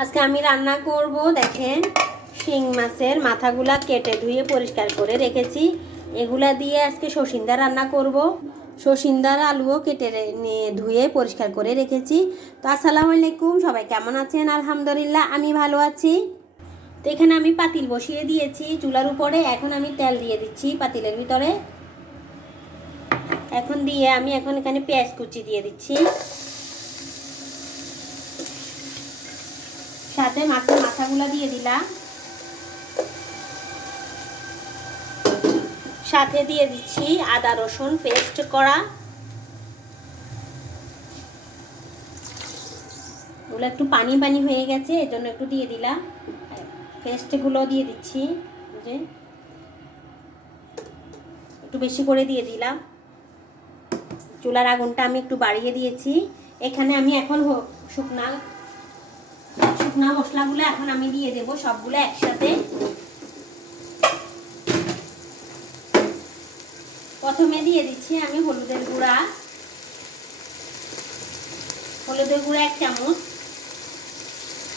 আজকে আমি রান্না করব। দেখেন, শিং মাছের মাথাগুলা কেটে ধুয়ে পরিষ্কার করে রেখেছি। এগুলা দিয়ে আজকে সসিন্দা রান্না করব। সসিন্দার আলুও কেটে ধুয়ে পরিষ্কার করে রেখেছি। তো আসসালামু আলাইকুম, সবাই কেমন আছেন? আলহামদুলিল্লাহ আমি ভালো আছি। তো এখানে আমি পাতিল বসিয়ে দিয়েছি চুলার উপরে। এখন আমি তেল দিয়ে দিচ্ছি পাতিলের ভিতরে। এখন দিয়ে আমি এখানে পেঁয়াজ কুচি দিয়ে দিচ্ছি, সাথে মাছের মাথাগুলা দিয়ে দিলাম, সাথে দিয়ে দিচ্ছি আদা রসুন পেস্ট করা। ওগুলো একটু পানি পানি হয়ে গেছে, এর জন্য একটু দিয়ে দিলাম। পেস্টগুলো দিয়ে দিচ্ছি, যে একটু বেশি করে দিয়ে দিলাম। চুলার আগুনটা আমি একটু বাড়িয়ে দিয়েছি। এখানে আমি এখন শুকনা মশলাগুলো এখন আমি দিয়ে দেব সবগুলো একসাথে। প্রথমে দিয়ে দিচ্ছি আমি হলুদের গুঁড়া 1 চামচ,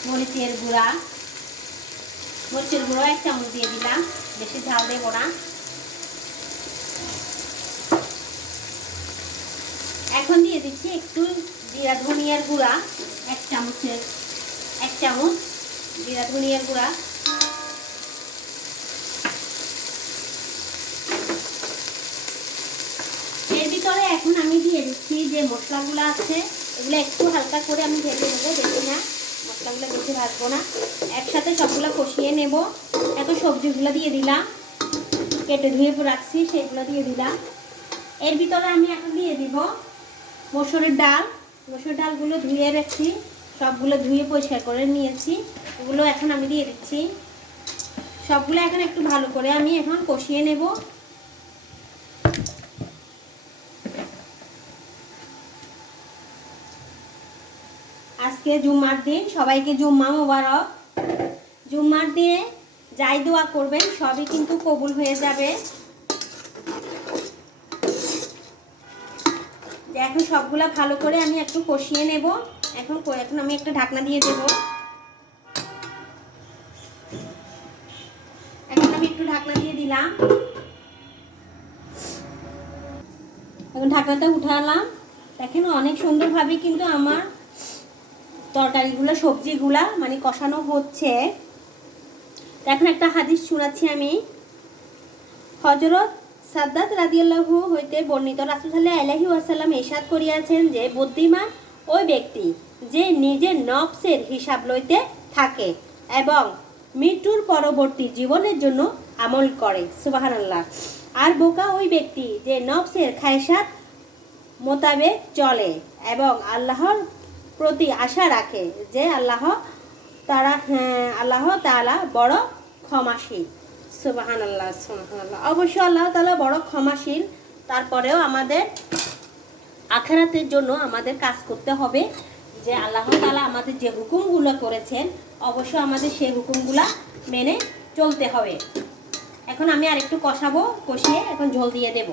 মরিচের গুঁড়া 1 চামচ দিয়ে দিলাম, বেশি ঝাল দেবো না। এখন দিয়ে দিচ্ছি একটু জিরা ধনিয়ার গুঁড়া 1 চামচ জিরা ধনিয়ার গুঁড়া। এর ভিতরে এখন আমি দিয়ে দিচ্ছি যে মশলাগুলো আছে, এগুলো একটু হালকা করে আমি ভেজে নেবো, বেশি না, মশলাগুলো বেশি ভাজবো না। একসাথে সবগুলো কষিয়ে নেব। এখন সবজিগুলো দিয়ে দিলাম, কেটে ধুয়ে রাখছি সেগুলো দিয়ে দিলাম। এর ভিতরে আমি এখন দিয়ে দিব মসুরের ডালগুলো ধুয়ে রাখছি, সবগুলো ধুয়ে পরিষ্কার করে নিয়েছি, ওগুলো এখন আমি দিয়ে দিচ্ছি। সবগুলো এখন একটু ভালো করে আমি এখন কষিয়ে নেব। আজকে জুম্মার দিন, সবাইকে জুম্মা মোবারক। জুম্মার দিনে যাই দোয়া করবেন সবই কিন্তু কবুল হয়ে যাবে। এখন সবগুলা ভালো করে আমি একটু কষিয়ে নেব। এখন আমি একটা ঢাকনা দিয়ে দেব। এখন আমি একটু ঢাকনা দিয়ে দিলাম। এখন ঢাকনাটা উঠালাম। দেখেন অনেক সুন্দরভাবে কিন্তু আমার তরকারিগুলো সবজিগুলা মানে কষানো হচ্ছে। এখন একটা হাদিস শোনাচ্ছি আমি। হযরত সাদ্দাত রাদিয়াল্লাহু হইতে বর্ণিত, রাসূল সাল্লাল্লাহু আলাইহি ওয়াসাল্লাম ইরশাদ করিয়াছেন যে বুদ্ধিমান ওই ব্যক্তি যে নিজের নফসের হিসাব লইতে থাকে এবং মৃত্যুর পরবর্তী জীবনের জন্য আমল করে। সুবহানাল্লাহ। আর বোকা ওই ব্যক্তি যে নফসের খায়সাত মোতাবেক চলে এবং আল্লাহর প্রতি আশা রাখে যে আল্লাহ তাআলা বড় ক্ষমাশীল। সুবহানাল্লাহ সুবহানাল্লাহ। অবশ্যই আল্লাহ তাআলা বড় ক্ষমাশীল। তারপরেও আমাদের আখিরাতের জন্য আমাদের কাজ করতে হবে, যে আল্লাহ তাআলা আমাদের যে হুকুমগুলো করেছেন অবশ্যই আমাদের সেই হুকুমগুলা মেনে চলতে হবে। এখন আমি আরেকটু কষিয়ে এখন ঝোল দিয়ে দেব।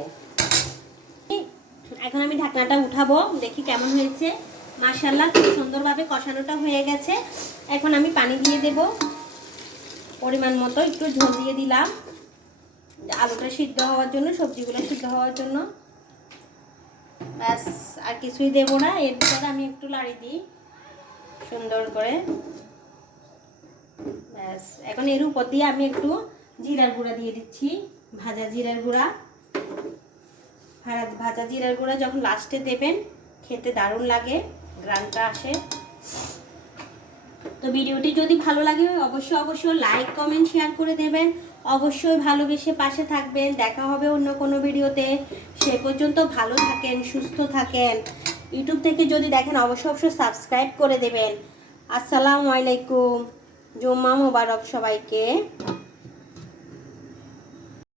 এখন আমি ঢাকনাটা উঠাবো, দেখি কেমন হয়েছে। মাশাআল্লাহ খুব সুন্দরভাবে কষানোটা হয়ে গেছে। এখন আমি পানি দিয়ে দেব, পরিমাণ মতো একটু ঝোল দিয়ে দিলাম, আলুটা সিদ্ধ হওয়ার জন্য, সবজিগুলো সিদ্ধ হওয়ার জন্য। ব্যাস, আর কিছুই দেব না। এর ভিতরে আমি একটু লাড়ি দিই সুন্দর করে। ব্যাস, এখন এর উপর দিয়ে আমি একটু জিরার গুঁড়া দিয়ে দিচ্ছি, ভাজা জিরার গুঁড়া। ভাজা জিরার গুঁড়া যখন লাস্টে দেবেন খেতে দারুণ লাগে, গ্রানটা আসে। তো ভিডিওটি যদি ভালো লাগে অবশ্যই লাইক কমেন্ট শেয়ার করে দেবেন। অবশ্যই ভালোবেসে পাশে থাকবেন। দেখা হবে অন্য কোনো ভিডিওতে। সে পর্যন্ত ভালো থাকেন, সুস্থ থাকেন। ইউটিউব থেকে যদি দেখেন অবশ্যই সাবস্ক্রাইব করে দেবেন। আসসালামু আলাইকুম, জুম্মা মোবারক সবাইকে।